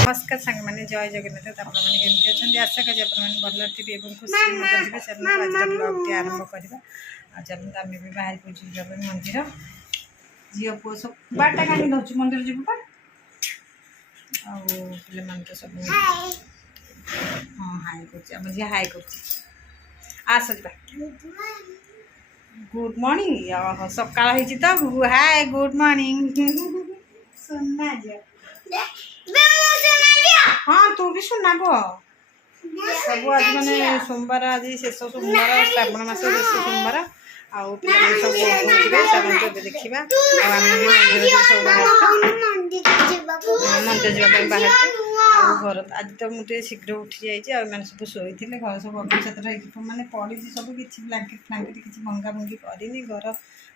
नमस्कार सांग मैंने जय जगन्नाथ आपने केमती अच्छा आशा करी भल थे और खुशी थे चलते आज ब्लॉग टी आरंभ करवा चलते आम भी बाहर पहुँचे मंदिर झील पुओ सब बाटा कहीं धरु मंदिर जीव पा आने तो सब हाँ हाई कर झी हाई कर आस गुड मॉर्निंग सकाळ होती तो हाय गुड मॉर्निंग सुनना हाँ तू भी सुना सब आज मैंने सोमवार आज शेष सोमवार श्रावण मास शेष सोमवार आउ सब चलते देखा मंदिर जावाई बाहर घर आज तो मुझे शीघ्र उठी जाइए सब शोई थे घर सब अभिषेक मैंने पड़ी सब किसी ब्लांकेट फ्लांकेट किसी भंगा भंगी करनी घर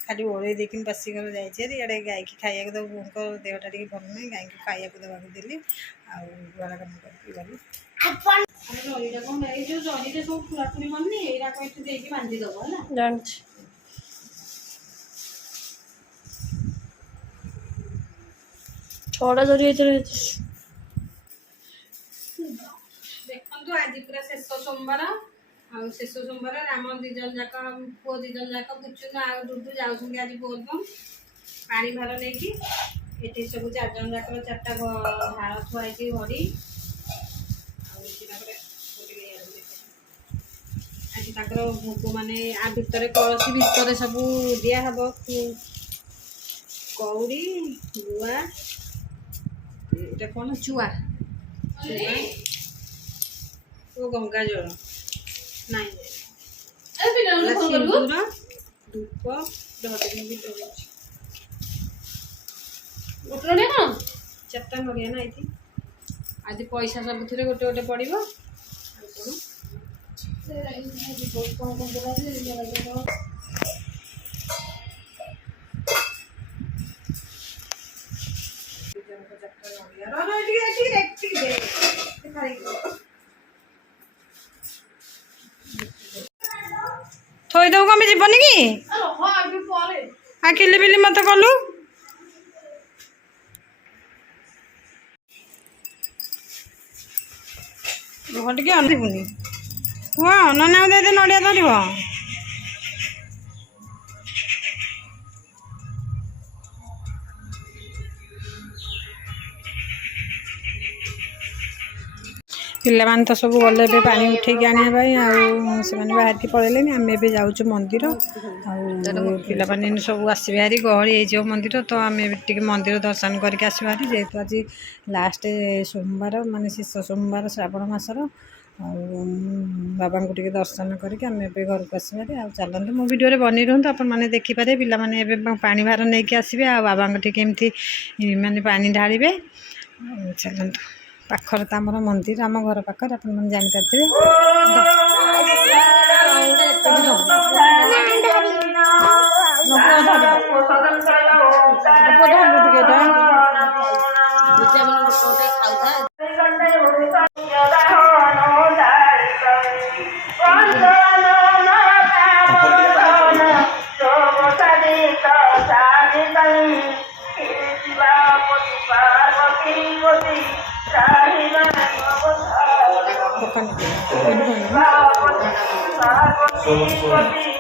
खाली ओढ़े देख बासी घर जाइए इे गाय की खाया दे बोर देहटा टे भल ना गाय को खाया देवाक देली आड़ कम कर गली छड़ा जरी देखो आज पूरा शेष सोमवार आ शेष सोमवार आम दीज जाक पुओ दीज जाक बुचुन आ डुडू जाऊँ आज बोलबम पानी भार नहीं ये सब चारजन जाक चार्टा ढाल थुआई घड़ी आज भोग माने आ भितर कलसी भितर सब दिहब कौड़ी गुआ ये कौन चुआ ओ गंगा जल नाई सिंदूर धूप चार्टा नड़िया ना ये आज पैसा सब गोटे गोटे पड़ो थोई दो कमी जीवन कि किली बिली मत कलु टे अनबुनि हाँ नना दे नड़िया धर पिलामान तो सब गले पानी उठेकी आने से बाहर की पड़े आम ए जाऊँ मंदिर आने सब आसवे हारी गहली हो मंदिर तो आम टे मंदिर दर्शन करके आसो हारी जेहेतु आज लास्ट सोमवार माने शेष सोमवार श्रावण मासर बाबा को टे दर्शन करके आम ए घर को आसो हारी चलते मो भिडियो बनी रुहतु आपण मैंने देखिपारे पे पानी भार नहीं कि आसवे आ बाबा केमती माने पानी ढाड़े चलतु पाखर तो आम मंदिर आम घर पाखर आप जापारे So